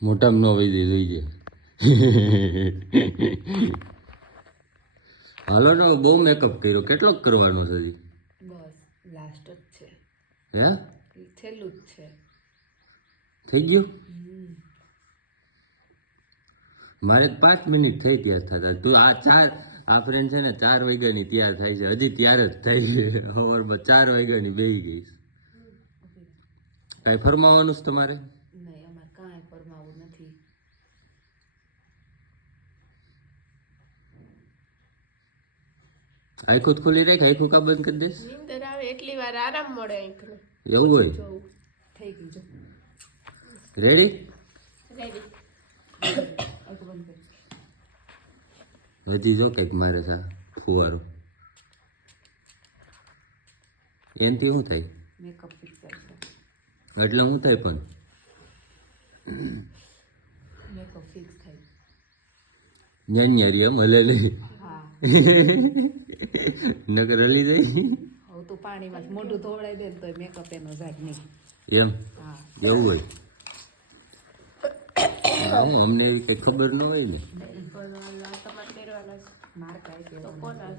મોટામાં ન વહી જોઈ છે. હાલો ને બહુ મેકઅપ કર્યો. કેટલો કરવાનો છે હજી? બસ લાસ્ટ જ છે. હે છેલ્લું જ છે. થઈ ગયું? મારે 5 મિનિટ થઈ તૈયાર થતા. તું આ ફ્રેન્ડ છે ને 4 વાગ્યાની તૈયાર થાય છે. હજી તૈયાર જ થઈ છે. સવારમાં 4 વાગ્યાની બેસી ગઈ. કાંઈ ફરમાવાનું છે તમારે? નહીં, અમારે કાંઈ ફરમાવું નથી. આખું જ ખોલી રાખ. આખું કા બંધ કરી દઈશ? નીંદર આવે એટલી વાર આરામ મળે આંખને. એવું હોય? થઈ ગયું જો. રેડી? રેડી. આખું બંધ કરી. હજી જો કંઈક મારે છે ફુવારો. એનાથી શું થાય? મેકઅપ ફિક્સ કરશે. એટલે શું થાય પણ? મેકઅપ ફિક્સ થાય. ન્યારી એમ હલે લઈ હા. નગર હલી જાય. હવે તું પાણીમાં મોઢું ધોવડાવી દે ને તો મેકઅપ એનો જાય નહીં. એમ હા. એવું હોય? અમને એવી કઈ ખબર ન હોય ને. તમારે પહેરવાના છે. મારે કાંઈ તો કહેવાનું કોના